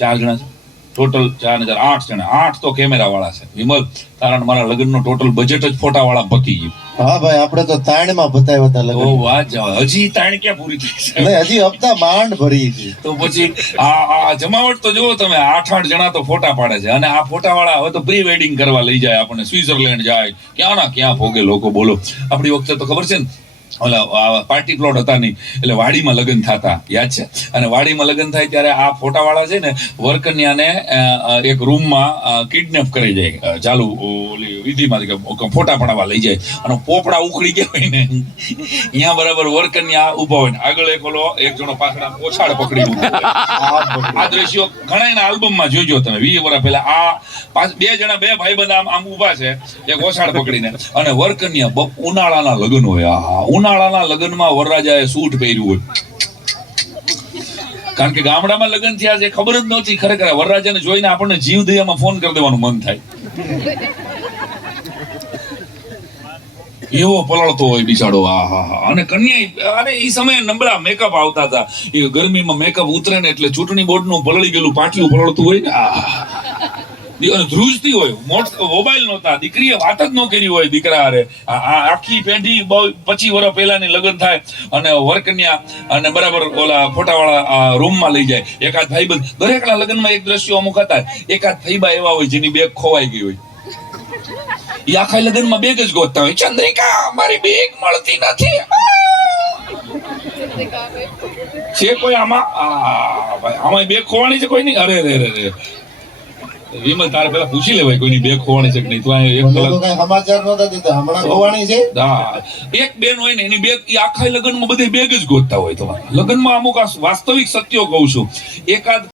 4 જણા છે ટોટલ 4 જણા 8 તો કેમેરા વાળા છે વિમલ તારા મારા લગ્નનો ટોટલ બજેટ જ ફોટા વાળા પતી ગયું હા ભાઈ આપણે તો તાણમાં બતાવ્યા હતા ઓ લગન વાહ જાવ હજી તાણ ક્યાં પૂરી થઈ છે નહીં હજી હપ્તા માંડ ભરી છે તો પછી આ જમાવટ તો જુઓ તમે 8 જણા તો ફોટા પાડે છે અને આ ફોટા વાળા હવે તો પ્રી વેડિંગ કરવા લઈ જાય આપણને સ્વિટરલેન્ડ જાય ક્યાં ના ક્યાં ભોગે લોકો બોલો આપણી વખતે તો ખબર છે ને ઓલા પાર્ટી પ્લોટ હતા નહીં એટલે વાડીમાં લગ્ન થતા યાદ છે અને વાડીમાં લગ્ન થાય ત્યારે આ ફોટા વાળા છે ને વરકન્યાને એક રૂમમાં કિડનેપ કરી જાય ચાલુ ઓલી વિધિમાંથી ફોટા પડાવવા લઈ જાય અને પોપડા ઉખડી ગયા હોય ને અહીંયા બરાબર વરકન્યા ઉભા હોય ને આગળ એક જણો પાછળ ઓછાડ પકડી આ દ્રશ્યો ઘણા એના આલ્બમમાં જોઈજો તમે 20 વર્ષ પહેલા આ 2 જણા 2 ભાઈબંધ આમ ઉભા છે એક ઓછાડ પકડીને અને વરકન્યા ઉનાળાના લગ્ન હોય ઉનાળાના લગ્નમાં વરરાજાએ સૂટ પહેર્યું હોય કારણ કે ગામડામાં લગ્ન થયા છે ખબર જ નહોતી ખરેખર વરરાજાને જોઈને આપણને જીવ દયામાં ફોન કરી દેવાનું મન થાય એવો પલળતો હોય બિચારો અને કન્યા અરે એ સમયે નબળા મેકઅપ આવતા હતા એ ગરમીમાં મેકઅપ ઉતરે ને એટલે ચૂંટણી બોર્ડનું પલળી ગયેલું પાટિયું પલળતું હોય ને ધ્રુજતી હોય મોબાઈલ નહોતા દીકરીએ વાત જ ન કરી હોય દીકરા હારે આખી પેઢી 25 વર્ષ પહેલાની લગ્ન થાય અને વરકન્યા અને બરાબર ઓલા ફોટાવાળા રૂમમાં લઈ જાય એકાદ ભાઈબંધ દરેકના લગ્નમાં એક દ્રશ્યો અમુક હતા એકાદ ફઈબા એવા હોય જેની બેગ ખોવાઈ ગઈ હોય એ આખા લગ્નમાં બેગ જ ગોતતા હોય ચંદ્રિકા મારી બેગ મળતી નથી છે કોઈ આમાં બેગ ખોવાની છે કોઈ નહીં અરે રે રે વિમલ તારે પેલા પૂછી લેવાય કોઈની બેગ ખોવાની છે કે નહીં તો એક કલાક સમાચાર નહોતા દીધા હમણાં ખોવાની છે એક બેન હોય ને એની બેગ એ આખા લગ્નમાં બધી બેગ જ ગોતતા હોય તમારે લગ્નમાં અમુક વાસ્તવિક સત્યો કહું છું એકાદ